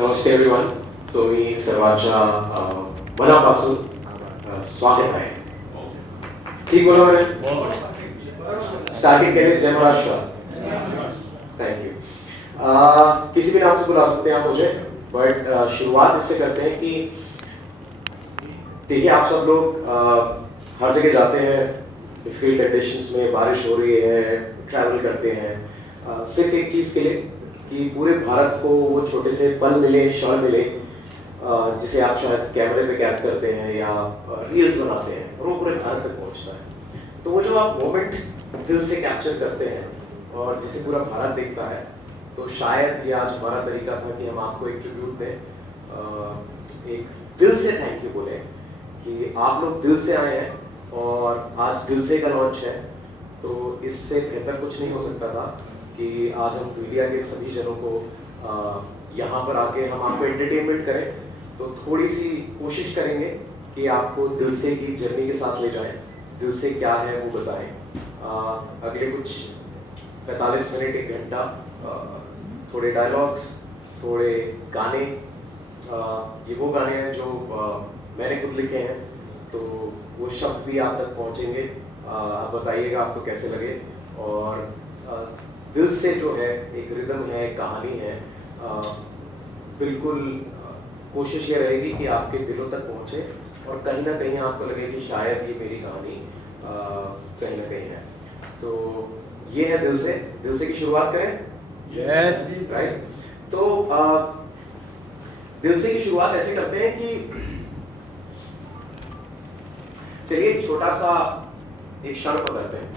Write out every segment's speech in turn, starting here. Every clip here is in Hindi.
नमस्ते एवरीवन. तो मी सर्वांच्या मनापासून स्वागत आहे. ठीक बोला मैंने? स्टार्टिंग के लिए जय महाराष्ट्र. Thank you. किसी भी नाम से बुला सकते हैं आप मुझे, बट शुरुआत इससे करते हैं कि देखिए आप सब लोग हर जगह जाते हैं, फील्ड कंडीशंस में बारिश हो रही है, ट्रैवल करते हैं सिर्फ एक चीज़ के लिए कि पूरे भारत को वो छोटे से पल मिले, क्षण मिले जिसे आप शायद कैमरे पे कैद करते हैं या रील्स बनाते हैं और वो पूरे भारत तक पहुंचता है. तो वो जो आप मोमेंट दिल से कैप्चर करते हैं और जिसे पूरा भारत देखता है, तो शायद ये आज हमारा तरीका था कि हम आपको एक ट्रिब्यूट दें, एक दिल से थैंक यू बोले कि आप लोग दिल से आए हैं और आज दिल से का लॉन्च है. तो इससे बेहतर कुछ नहीं हो सकता था कि आज हम मीडिया के सभी जनों को यहाँ पर आके हम आपको एंटरटेनमेंट करें. तो थोड़ी सी कोशिश करेंगे कि आपको दिल से की जर्नी के साथ ले जाएं, दिल से क्या है वो बताएं. अगले कुछ 45 मिनट, 1 घंटा थोड़े डायलॉग्स, थोड़े गाने. ये वो गाने हैं जो मैंने खुद लिखे हैं, तो वो शब्द भी आप तक पहुँचेंगे. आप बताइएगा आपको कैसे लगे. और दिल से जो है एक रिदम है, एक कहानी है. बिल्कुल कोशिश ये रहेगी कि आपके दिलों तक पहुँचे और कहीं ना कहीं आपको लगे कि शायद ये मेरी कहानी कहीं ना कहीं है. तो ये है दिल से. दिल से की शुरुआत करें. Yes right. तो दिल से की शुरुआत ऐसे करते हैं कि चलिए एक छोटा सा एक क्षण पकड़ते हैं.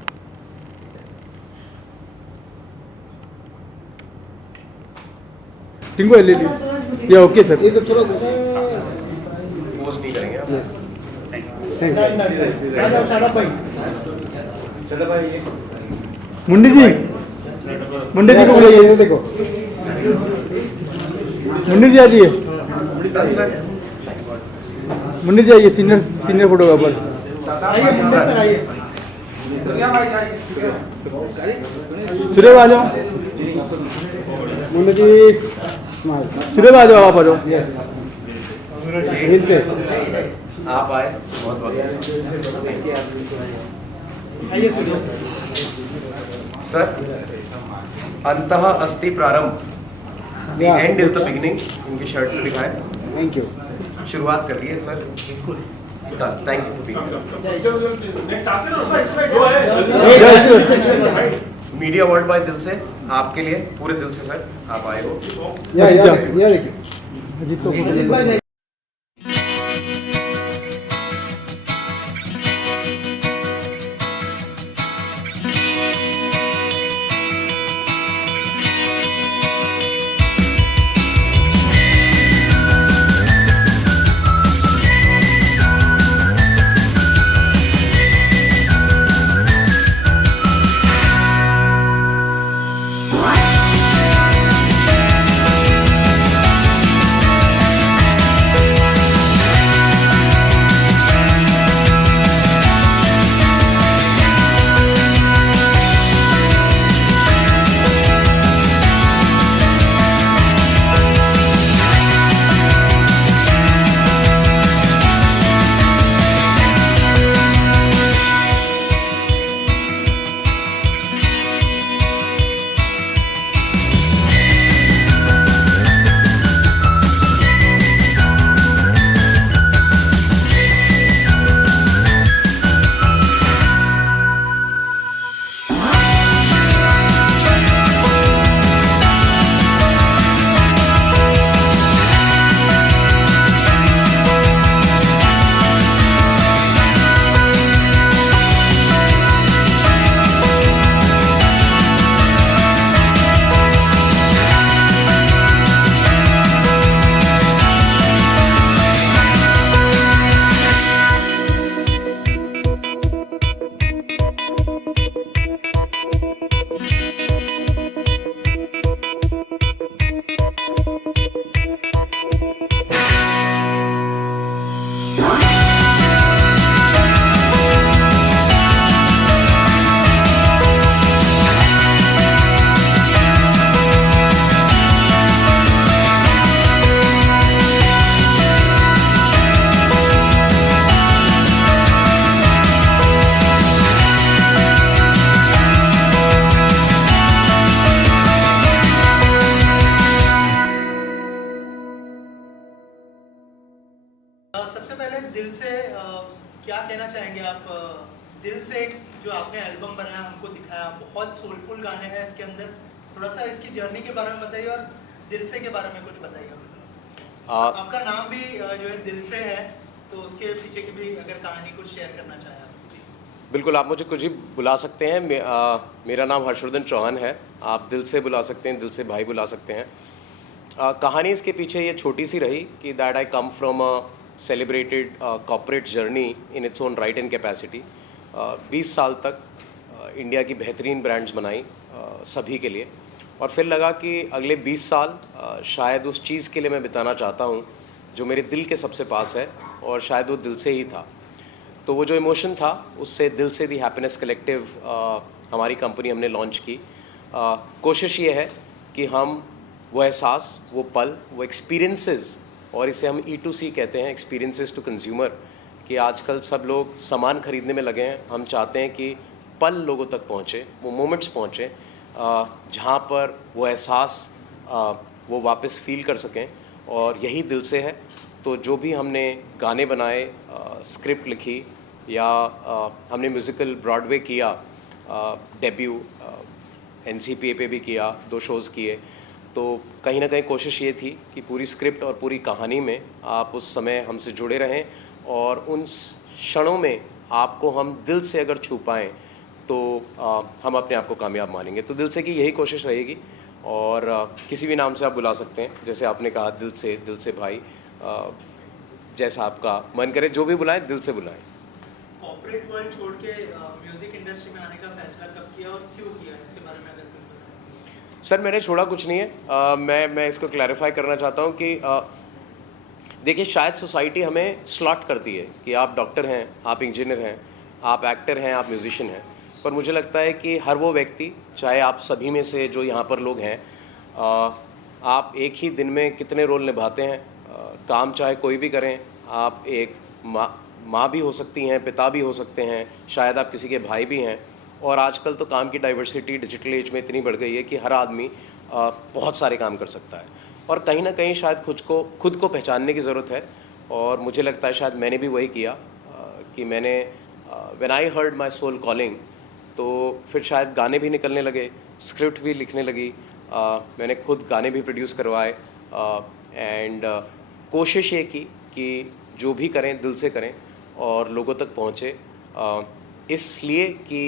टिंकू एलईडी या ओके सर. ये तो चलो पोस्ट नहीं करेंगे. Yes thank you. मुंडी जी को बुलाइए. ये देखो मुंडी जी आइए. मुंडी जी आइए. सीनियर फोटोग्राफर सूर्य आ जाओ. मुंडी जी सूर्य आ जाओ. आप आ जाओ. यस दिल से आप आए. बहुत बहुत सर. अंतः अस्ति प्रारंभ, the end is the beginning. इनकी शर्ट पे लिखा है. Thank you. शुरुआत कर लिए sir. Thank you for media world by दिल से, आपके लिए पूरे दिल से सर, आप आए हो। या देखिए अजीत तो सबसे पहले दिल से क्या कहना चाहेंगे आप? दिल से जो आपने एल्बम बनाया, हमको दिखाया, बहुत सोलफुल गाने हैं इसके अंदर, थोड़ा सा इसकी जर्नी के बारे में बताइए और दिल से के बारे में कुछ बताइए। आपका नाम भी जो है दिल से है, तो उसके पीछे की भी अगर कहानी कुछ शेयर करना चाहें आप। बिल्कुल, आप मुझे कुछ ही बुला सकते हैं। मेरा नाम हर्षवर्धन चौहान है, आप दिल से बुला सकते हैं, दिल से भाई बुला सकते हैं। कहानी इसके पीछे ये छोटी सी रही कि that I come from a celebrated corporate journey in its own right and capacity. 20 साल तक इंडिया की बेहतरीन ब्रांड्स बनाई सभी के लिए, और फिर लगा कि अगले 20 साल शायद उस चीज़ के लिए मैं बिताना चाहता हूँ जो मेरे दिल के सबसे पास है, और शायद वो दिल से ही था। तो वो जो इमोशन था, उससे दिल से दी हैप्पीनेस कलेक्टिव हमारी कंपनी हमने लॉन्च की। कोशिश ये है कि हम वो एहसास, वो पल, वो एक्सपीरियंसेस, और इसे हम E2C कहते हैं, एक्सपीरियंसेस टू कंज्यूमर, कि आजकल सब लोग सामान खरीदने में लगे हैं। हम चाहते हैं कि पल लोगों तक पहुँचे, वो मोमेंट्स पहुँचे जहाँ पर वो एहसास वो वापस फील कर सकें, और यही दिल से है। तो जो भी हमने गाने बनाए, स्क्रिप्ट लिखी, या हमने म्यूज़िकल ब्रॉडवे किया, डेब्यू NCPA पे भी किया, 2 शोज़ किए, तो कहीं ना कहीं कोशिश ये थी कि पूरी स्क्रिप्ट और पूरी कहानी में आप उस समय हमसे जुड़े रहें, और उन क्षणों में आपको हम दिल से अगर छू पाएँ तो हम अपने आप को कामयाब मानेंगे। तो दिल से की यही कोशिश रहेगी, और किसी भी नाम से आप बुला सकते हैं, जैसे आपने कहा दिल से भाई, जैसा आपका मन करे, जो भी बुलाएं दिल से बुलाएं। कॉर्पोरेट वर्ल्ड छोड़ के म्यूजिक इंडस्ट्री में आने का फैसला कब किया और क्यों किया, इसके बारे में अगर कुछ बताएं। सर, मैंने छोड़ा कुछ नहीं है। मैं इसको क्लैरिफाई करना चाहता हूँ कि देखिए, शायद सोसाइटी हमें स्लॉट करती है कि आप डॉक्टर हैं, आप इंजीनियर हैं, आप एक्टर हैं, आप म्यूजिशियन हैं, पर मुझे लगता है कि हर वो व्यक्ति, चाहे आप सभी में से जो यहाँ पर लोग हैं, आप एक ही दिन में कितने रोल निभाते हैं। काम चाहे कोई भी करें, आप एक माँ भी हो सकती हैं, पिता भी हो सकते हैं, शायद आप किसी के भाई भी हैं, और आजकल तो काम की डाइवर्सिटी डिजिटल एज में इतनी बढ़ गई है कि हर आदमी बहुत सारे काम कर सकता है, और कहीं ना कहीं शायद खुद को पहचानने की ज़रूरत है। और मुझे लगता है शायद मैंने भी वही किया। कि मैंने when I heard my soul calling, तो फिर शायद गाने भी निकलने लगे, स्क्रिप्ट भी लिखने लगी, मैंने खुद गाने भी प्रोड्यूस करवाए, एंड कोशिश ये की कि जो भी करें दिल से करें और लोगों तक पहुँचे, इसलिए कि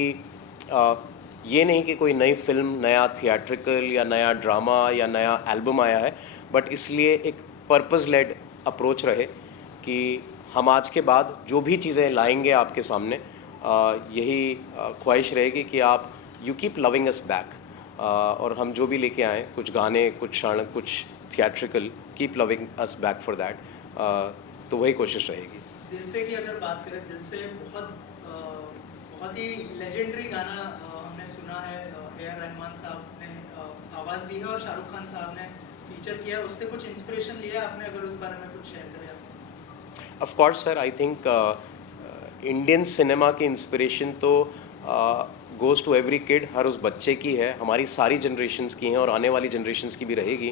ये नहीं कि कोई नई फिल्म, नया थिएट्रिकल या नया ड्रामा या नया एल्बम आया है, बट इसलिए एक पर्पस लेड अप्रोच रहे कि हम आज के बाद जो भी चीज़ें लाएंगे आपके सामने, यही ख्वाहिश रहेगी कि आप you keep loving us back, और हम जो भी लेके आएँ, कुछ गाने, कुछ क्षण, कुछ theatrical, keep loving us back for that, तो वही कोशिश रहेगी। दिल से की अगर बात करें, दिल से बहुत ही लेजेंडरी गाना हमने सुना है, ए.आर. रहमान साहब ने आवाज़ दी है और शाहरुख खान साहब ने फीचर किया, उससे कुछ इंस्पिरेशन लिया आपने? अगर उस बारे में कुछ शेयर करें आप। Of course sir, I think Indian cinema की इंस्पिरेशन तो गोज़ टू एवरी किड, हर उस बच्चे की है, हमारी सारी जनरेशन्स की हैं और आने वाली जनरेशन्स की भी रहेगी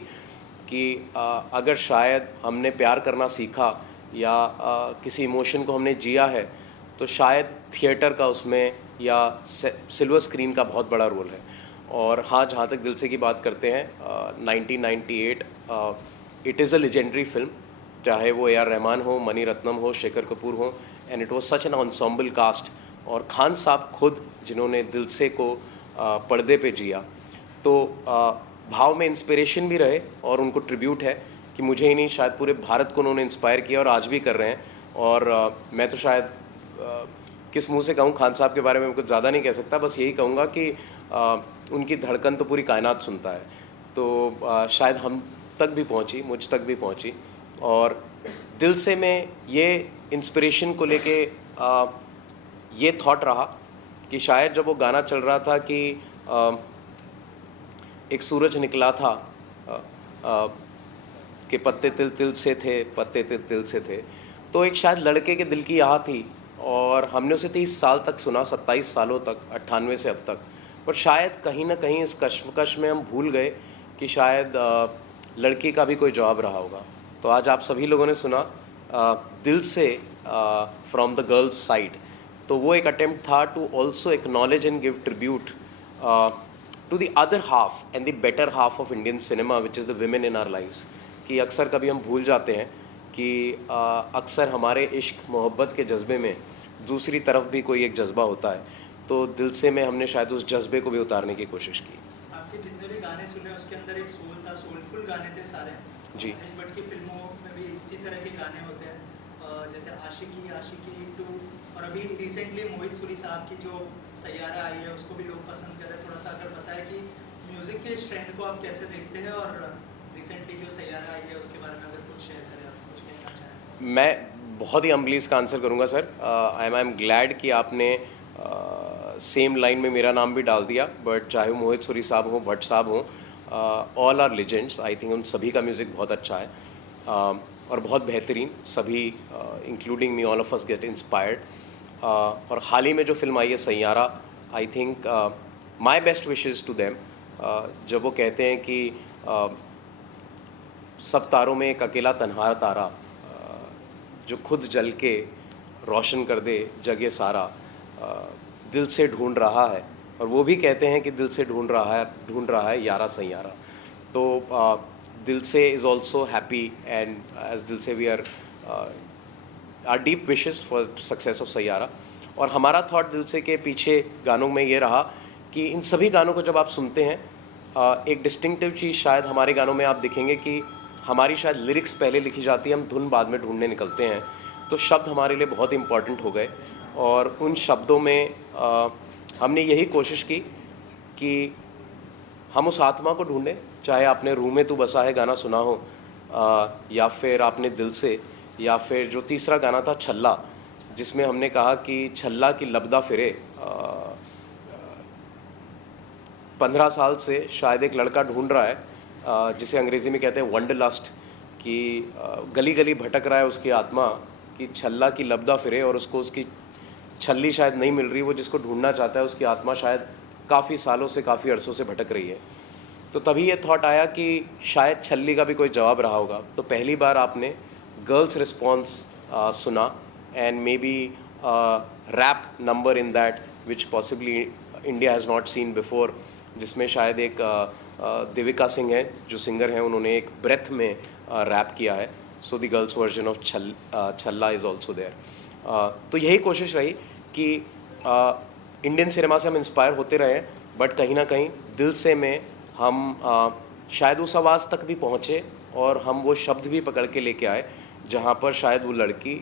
कि अगर शायद हमने प्यार करना सीखा या किसी इमोशन को हमने जिया है, तो शायद थिएटर का उसमें या सिल्वर स्क्रीन का बहुत बड़ा रोल है। और हाँ, जहाँ तक दिल से की बात करते हैं, 1998 it is a legendary film, चाहे वो ए.आर. रहमान हो, मनी रत्नम हो, शेखर कपूर हो, and it was such an ensemble cast, और खान साहब खुद जिन्होंने दिल से को पर्दे पे जिया, तो भाव में इंस्पिरेशन भी रहे और उनको ट्रिब्यूट है कि मुझे ही नहीं, शायद पूरे भारत को उन्होंने इंस्पायर किया और आज भी कर रहे हैं। और मैं तो शायद किस मुंह से कहूँ, खान साहब के बारे में मैं कुछ ज़्यादा नहीं कह सकता, बस यही कहूँगा कि उनकी धड़कन तो पूरी कायनात सुनता है, तो शायद हम तक भी पहुँची, मुझ तक भी पहुँची। और दिल से में ये इंस्पिरेशन को लेके ये थॉट रहा कि शायद जब वो गाना चल रहा था कि एक सूरज निकला था कि पत्ते तिल तिल से थे, पत्ते तिल तिल से थे, तो एक शायद लड़के के दिल की आह थी, और हमने उसे 30 साल तक सुना, 27 सालों तक, 98 से अब तक। पर शायद कहीं ना कहीं इस कश्मकश में हम भूल गए कि शायद लड़की का भी कोई जवाब रहा होगा। तो आज आप सभी लोगों ने सुना दिल से फ्रॉम द गर्ल्स साइड, तो वो एक अटेम्प्ट था to also acknowledge and give tribute to the other half and the better half of Indian cinema, which is the women in our lives. कि अक्सर कभी हम भूल जाते हैं कि अक्सर हमारे इश्क मोहब्बत के जज्बे में दूसरी तरफ भी कोई एक जज्बा होता है, तो दिल से में हमने शायद उस जज्बे को भी उतारने की कोशिश की। आपके जितने भी गाने सुने उसके अंदर एक सोल था, सोलफुल गाने थे सारे जी। महेश भट्ट की फिल्मों में भी इसी तरह के गाने होते हैं, जैसे आशिकी, आशिकी 2, और अभी रिसेंटली मोहित सूरी साहब की जो सैयारा आई है उसको भी लोग पसंद कर रहे हैं। थोड़ा सा अगर बताएं कि म्यूज़िक के इस ट्रेंड को आप कैसे देखते हैं, और रिसेंटली जो सैयारा आई है उसके बारे में अगर कुछ शेयर करें, आप कुछ कहना चाहें। मैं बहुत ही अम्बली इसका आंसर करूंगा सर। आई एम ग्लैड कि आपने सेम लाइन में मेरा नाम भी डाल दिया, बट चाहे वो मोहित सूरी साहब हो, भट्ट साहब हो, all are legends. I think उन सभी का म्यूज़िक बहुत अच्छा है और बहुत बेहतरीन, सभी including me, all of us get inspired. और हाल ही में जो फिल्म आई है Saiyaara, I think my best wishes to them, जब वो कहते हैं कि सब तारों में एक अकेला तन्हा तारा जो खुद जल के रोशन कर दे जगे सारा, दिल से ढूंढ रहा है, और वो भी कहते हैं कि दिल से ढूंढ रहा है यारा सैयारा। तो Dil Se is also happy, and as Dil Se we are deep wishes for success of Saiyaara. और हमारा थॉट दिल से के पीछे गानों में ये रहा कि इन सभी गानों को जब आप सुनते हैं, एक डिस्टिंक्टिव चीज़ शायद हमारे गानों में आप दिखेंगे कि हमारी शायद लिरिक्स पहले लिखी जाती है, हम धुन बाद में ढूंढने निकलते हैं, तो शब्द हमारे लिए बहुत इम्पॉर्टेंट हो गए। और उन शब्दों में हमने यही कोशिश की कि हम उस आत्मा को ढूंढें, चाहे आपने रूह में तू बसा है गाना सुना हो, या फिर आपने दिल से, या फिर जो तीसरा गाना था छल्ला, जिसमें हमने कहा कि छल्ला की लबदा फिरे, 15 साल से शायद एक लड़का ढूंढ रहा है, जिसे अंग्रेज़ी में कहते हैं वंडरलस्ट, कि गली गली भटक रहा है उसकी आत्मा कि छल्ला की लबदा फिरे, और उसको उसकी छल्ली शायद नहीं मिल रही, वो जिसको ढूंढना चाहता है उसकी आत्मा शायद काफ़ी सालों से, काफ़ी अरसों से भटक रही है। तो तभी ये थॉट आया कि शायद छल्ली का भी कोई जवाब रहा होगा। तो पहली बार आपने गर्ल्स रिस्पॉन्स सुना, and maybe rap number in that which possibly India has not seen before, जिसमें शायद एक देविका सिंह है जो सिंगर हैं, उन्होंने एक ब्रेथ में रैप किया है. So the girls version of छल्ला इज़ ऑल्सो देयर. तो यही कोशिश रही कि इंडियन सिनेमा से हम इंस्पायर होते रहे, बट कहीं ना कहीं दिल से में हम शायद उस आवाज़ तक भी पहुँचे और हम वो शब्द भी पकड़ के लेके आए जहाँ पर शायद वो लड़की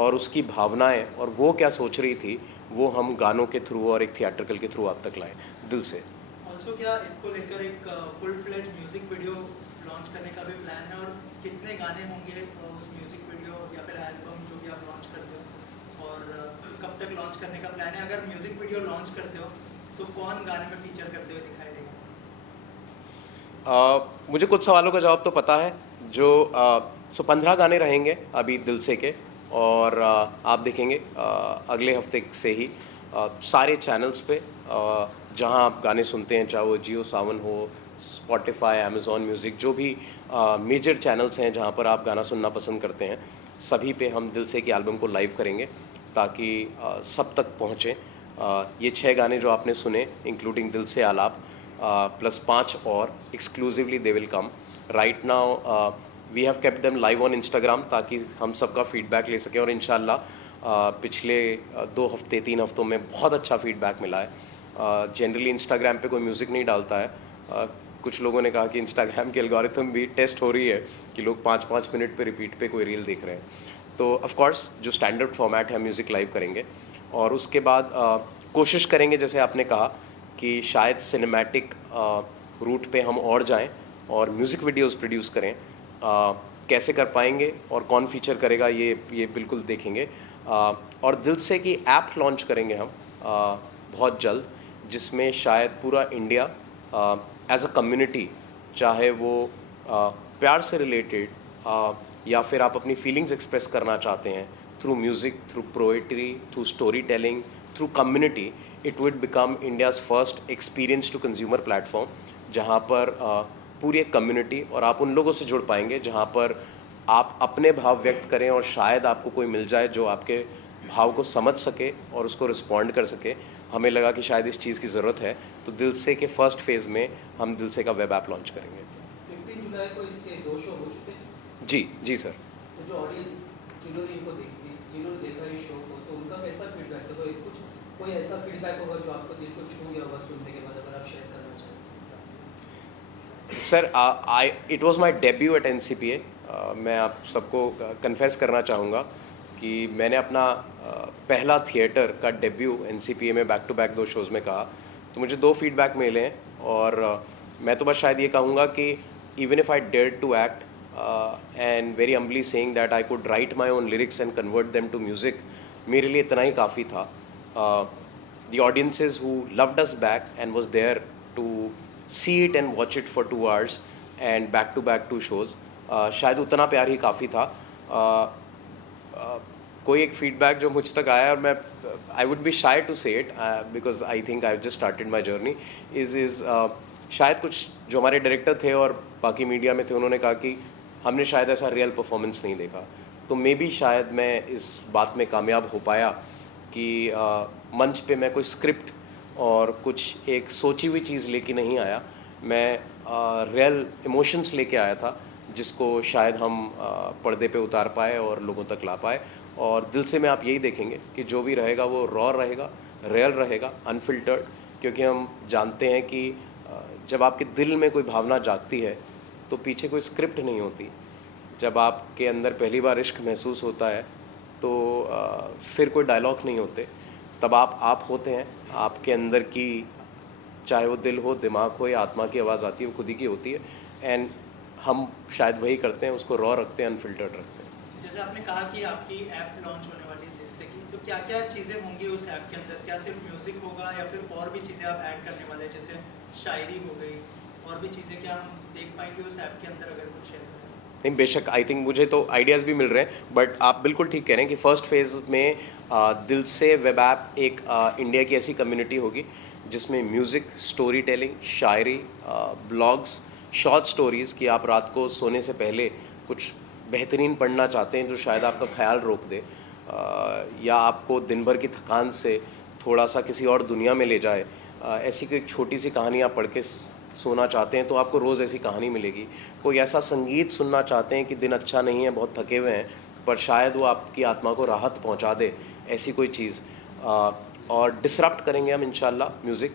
और उसकी भावनाएं और वो क्या सोच रही थी वो हम गानों के थ्रू और एक थिएट्रिकल के थ्रू आप तक लाए दिल से. ऑल्सो क्या इसको लेकर एक full fledge music video launch करने का भी प्लान है, और कितने गाने होंगे उस म्यूजिक वीडियो या फिर एल्बम जो भी आप लॉन्च करते हो, और कब तक लॉन्च करने का प्लान है? अगर म्यूजिक वीडियो लॉन्च करते हो तो कौन गाने में फीचर करते हुए दिखाई देगा? मुझे कुछ सवालों का जवाब तो पता है. जो 15 गाने रहेंगे अभी दिल से के, और आप देखेंगे अगले हफ्ते से ही सारे चैनल्स पे जहां आप गाने सुनते हैं, चाहे वो जियो सावन हो, स्पॉटिफाई, अमेज़ॉन म्यूज़िक, जो भी मेजर चैनल्स हैं जहां पर आप गाना सुनना पसंद करते हैं, सभी पे हम दिल से की एल्बम को लाइव करेंगे ताकि सब तक पहुँचें. ये 6 गाने जो आपने सुने इंक्लूडिंग दिल से आलाप प्लस 5 और exclusively they will come. Right now we have kept them live on Instagram ताकि हम सबका फीडबैक ले सकें, और इंशाल्लाह पिछले 2 हफ्ते 3 हफ्तों में बहुत अच्छा फीडबैक मिला है. जनरली इंस्टाग्राम पे कोई म्यूज़िक नहीं डालता है. कुछ लोगों ने कहा कि इंस्टाग्राम की एल्गोरिथम भी टेस्ट हो रही है कि लोग 5-5 मिनट पे रिपीट पे कोई रील देख रहे हैं. तो ऑफ कोर्स जो स्टैंडर्ड फॉर्मेट है म्यूज़िक लाइव करेंगे, और उसके बाद कोशिश करेंगे जैसे आपने कहा कि शायद सिनेमैटिक रूट पे हम और जाएं और म्यूज़िक वीडियोस प्रोड्यूस करें. कैसे कर पाएंगे और कौन फीचर करेगा ये बिल्कुल देखेंगे. और दिल से की ऐप लॉन्च करेंगे हम बहुत जल्द, जिसमें शायद पूरा इंडिया एज अ कम्युनिटी, चाहे वो प्यार से रिलेटेड या फिर आप अपनी फीलिंग्स एक्सप्रेस करना चाहते हैं through music, through poetry, through story telling, through community, it would become India's first experience to consumer platform, जहाँ पर पूरी एक कम्युनिटी और आप उन लोगों से जुड़ पाएंगे जहाँ पर आप अपने भाव व्यक्त करें और शायद आपको कोई मिल जाए जो आपके भाव को समझ सके और उसको रिस्पॉन्ड कर सके. हमें लगा कि शायद इस चीज़ की ज़रूरत है, तो दिल से के फर्स्ट फेज़ में हम दिल से का वेब ऐप लॉन्च करेंगे. 15 जुलाई को इसके 2 शो हो चुके हैं. जी सर. तो जो ऑडियंस जिन्होंने देखा इस शो को, तो उनका कैसा फीडबैक था? कोई ऐसा फीडबैक होगा जो आपको दिल को छू गया होगा सुनने के बाद, अगर आप शेयर करना चाहें? Sir it was my debut at NCPA. मैं आप सबको कन्फेस करना चाहूँगा कि मैंने अपना पहला थिएटर का डेब्यू NCPA में बैक टू बैक 2 शोज़ में कहा, तो मुझे 2 फीडबैक मिले हैं. और मैं तो बस शायद ये कहूँगा कि even if I dared to act and very humbly saying that I could write my own lyrics and convert them to music, मेरे लिए इतना ही काफ़ी था. The audiences who loved us back and was there to see it and watch it for 2 hours and back to back 2 shows, शायद उतना प्यार ही काफ़ी था. कोई एक फीडबैक जो मुझ तक आया, और मैं I would be shy to say it because I think I just started my journey, is शायद कुछ जो हमारे डायरेक्टर थे और बाकी मीडिया में थे, उन्होंने कहा कि हमने शायद ऐसा रियल परफॉर्मेंस नहीं देखा. तो मे बी शायद मैं इस बात में कामयाब हो पाया कि मंच पे मैं कोई स्क्रिप्ट और कुछ एक सोची हुई चीज़ लेके नहीं आया. मैं रियल इमोशंस लेके आया था, जिसको शायद हम पर्दे पे उतार पाए और लोगों तक ला पाए. और दिल से में आप यही देखेंगे कि जो भी रहेगा वो रॉ रहेगा, रियल रहेगा, अनफिल्टर्ड, क्योंकि हम जानते हैं कि जब आपके दिल में कोई भावना जागती है तो पीछे कोई स्क्रिप्ट नहीं होती. जब आपके अंदर पहली बार इश्क महसूस होता है तो फिर कोई डायलॉग नहीं होते, तब आप होते हैं. आपके अंदर की, चाहे वो दिल हो, दिमाग हो या आत्मा की आवाज़ आती है, वो खुद ही की होती है. एंड हम शायद वही करते हैं, उसको रॉ रखते हैं, अनफिल्टर्ड रखते हैं. जैसे आपने कहा कि आपकी ऐप लॉन्च होने वाली है दिल से की, तो क्या क्या चीज़ें होंगी उस ऐप के अंदर? क्या सिर्फ म्यूज़िक होगा या फिर और भी चीज़ें आप ऐड करने वाले हैं, जैसे शायरी हो गई, और भी चीज़ें क्या हम देख पाएंगे उस ऐप के अंदर, अगर कुछ शेयर करें? नहीं, बेशक. आई थिंक मुझे तो आइडियाज़ भी मिल रहे हैं, बट आप बिल्कुल ठीक कह रहे हैं कि फ़र्स्ट फेज़ में दिल से वेब ऐप एक इंडिया की ऐसी कम्युनिटी होगी जिसमें म्यूज़िक, स्टोरी टेलिंग, शायरी, ब्लॉग्स, शॉर्ट स्टोरीज़ कि आप रात को सोने से पहले कुछ बेहतरीन पढ़ना चाहते हैं जो शायद आपका ख्याल रोक दे, या आपको दिन भर की थकान से थोड़ा सा किसी और दुनिया में ले जाए, ऐसी कोई एक छोटी सी कहानी आप पढ़ के सोना चाहते हैं तो आपको रोज़ ऐसी कहानी मिलेगी। कोई ऐसा संगीत सुनना चाहते हैं कि दिन अच्छा नहीं है, बहुत थके हुए हैं, पर शायद वो आपकी आत्मा को राहत पहुंचा दे, ऐसी कोई चीज़। और डिसरप्ट करेंगे हम इंशाल्लाह म्यूज़िक।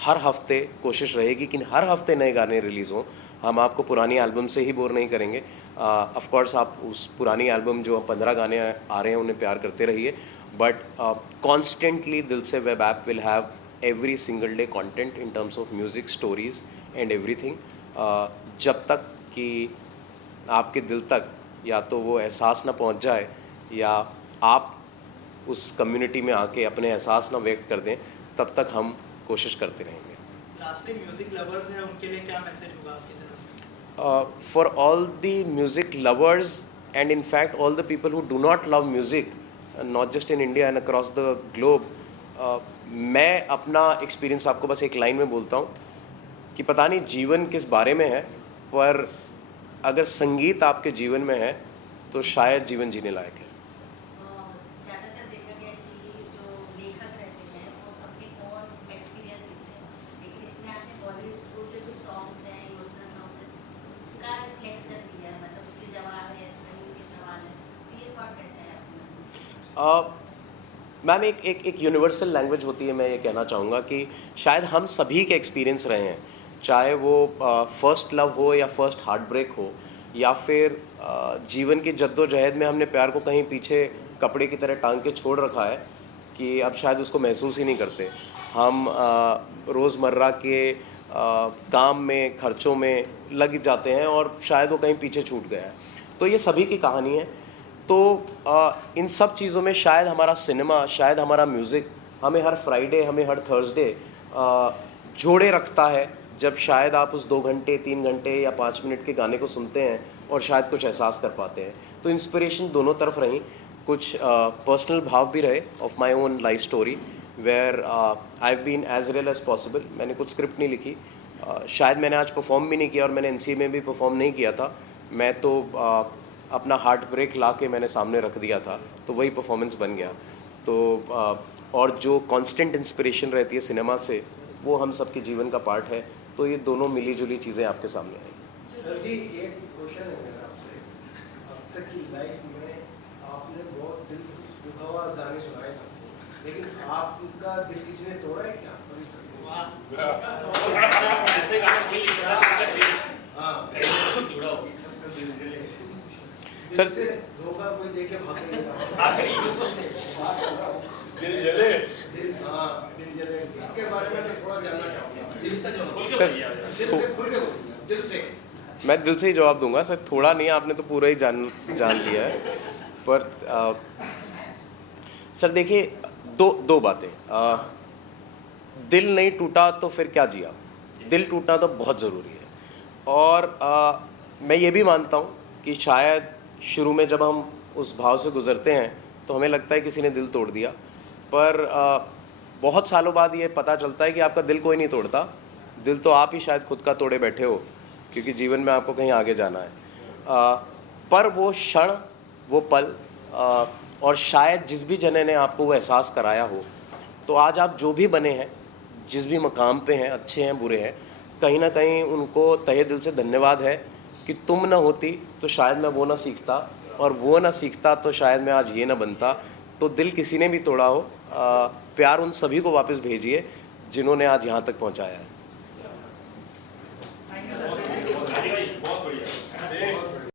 हर हफ्ते कोशिश रहेगी कि हर हफ्ते नए गाने रिलीज़ हों। हम आपको पुरानी एल्बम से ही बोर नहीं करेंगे। ऑफ कोर्स आप उस पुरानी एल्बम जो 15 गाने आ रहे हैं उन्हें प्यार करते रहिए, बट कॉन्स्टेंटली दिल से web app will have every single day content in terms of music, stories and everything. जब तक कि आपके दिल तक या तो वो एहसास ना पहुंच जाए या आप उस कम्युनिटी में आके अपने एहसास ना व्यक्त कर दें, तब तक हम कोशिश करते रहेंगे। लास्टली म्यूजिक लवर्स हैं, उनके लिए क्या मैसेज होगा आपकी तरफ से? For all the music lovers and in fact all the people who do not love music, not just in India and across the globe, मैं अपना एक्सपीरियंस आपको बस एक लाइन में बोलता हूँ कि पता नहीं जीवन किस बारे में है, पर अगर संगीत आपके जीवन में है तो शायद जीवन जीने लायक है। ज़्यादातर देखा गया है कि जो लेखक रहते हैं वो अपने और एक्सपीरियंस लिखते हैं, लेकिन इसमें आपने बॉलीवुड के कुछ सॉन्ग्स हैं, इमोशनल सॉन्ग्स हैं, उसका रिफ्लेक्शन दिया है, मतलब उसके जवाब है, कहीं उसके सवाल है, तो ये थॉट कैसे है आपके? मैम एक यूनिवर्सल लैंग्वेज होती है। मैं ये कहना चाहूँगा कि शायद हम सभी के एक्सपीरियंस रहे हैं, चाहे वो फर्स्ट लव हो या फर्स्ट हार्ट ब्रेक हो, या फिर जीवन की जद्दोजहद में हमने प्यार को कहीं पीछे कपड़े की तरह टांग के छोड़ रखा है कि अब शायद उसको महसूस ही नहीं करते। हम रोज़मर्रा के काम में, खर्चों में लग जाते हैं और शायद वो कहीं पीछे छूट गया है। तो ये सभी की कहानी है। तो इन सब चीज़ों में शायद हमारा सिनेमा, शायद हमारा म्यूज़िक हमें हर फ्राइडे, हमें हर थर्सडे जोड़े रखता है, जब शायद आप उस 2 घंटे, 3 घंटे या 5 मिनट के गाने को सुनते हैं और शायद कुछ एहसास कर पाते हैं। तो इंस्पिरेशन दोनों तरफ रही, कुछ पर्सनल भाव भी रहे of my own life story where I have been as real as possible. मैंने कुछ स्क्रिप्ट नहीं लिखी, शायद मैंने आज परफॉर्म भी नहीं किया और मैंने NCA में भी परफॉर्म नहीं किया था। मैं तो अपना हार्ट ब्रेक ला के मैंने सामने रख दिया था, तो वही परफॉर्मेंस बन गया। तो और जो कांस्टेंट इंस्पिरेशन रहती है सिनेमा से, वो हम सबके जीवन का पार्ट है। तो ये दोनों मिली जुली चीज़ें आपके सामने आएंगी। सर जी, एक क्वेश्चन है मेरा आपसे। अब तक की लाइफ में आपने बहुत दिल दुखावा गाने सुनाए सबको, लेकिन आपका दिल किसी ने तोड़ा है क्या? ऐसे गाने कोई लिख रहा है दिल, हाँ, जुड़ा हो सर से धोखा कोई देके भागेगा, आखिरी दिल जले, दिल जले, इसके बारे में मैं थोड़ा जानना चाहूँगा। दिल से जो दिल से खुल के बोलिए, दिल से। मैं दिल से ही जवाब दूंगा सर, थोड़ा नहीं, आपने तो पूरा ही जान लिया है। पर सर देखिए, दो बातें। दिल नहीं टूटा तो फिर क्या जिया, दिल टूटना तो बहुत ज़रूरी है। और मैं ये भी मानता हूँ कि शायद शुरू में जब हम उस भाव से गुज़रते हैं तो हमें लगता है किसी ने दिल तोड़ दिया, पर बहुत सालों बाद ये पता चलता है कि आपका दिल कोई नहीं तोड़ता, दिल तो आप ही शायद खुद का तोड़े बैठे हो, क्योंकि जीवन में आपको कहीं आगे जाना है। पर वो क्षण, वो पल, और शायद जिस भी जने ने आपको वो एहसास कराया हो, तो आज आप जो भी बने हैं, जिस भी मकाम पे हैं, अच्छे हैं बुरे हैं, कहीं ना कहीं उनको तहे दिल से धन्यवाद है कि तुम ना होती तो शायद मैं वो ना सीखता, और वो ना सीखता तो शायद मैं आज ये ना बनता। तो दिल किसी ने भी तोड़ा हो, प्यार उन सभी को वापस भेजिए जिन्होंने आज यहाँ तक पहुँचाया है।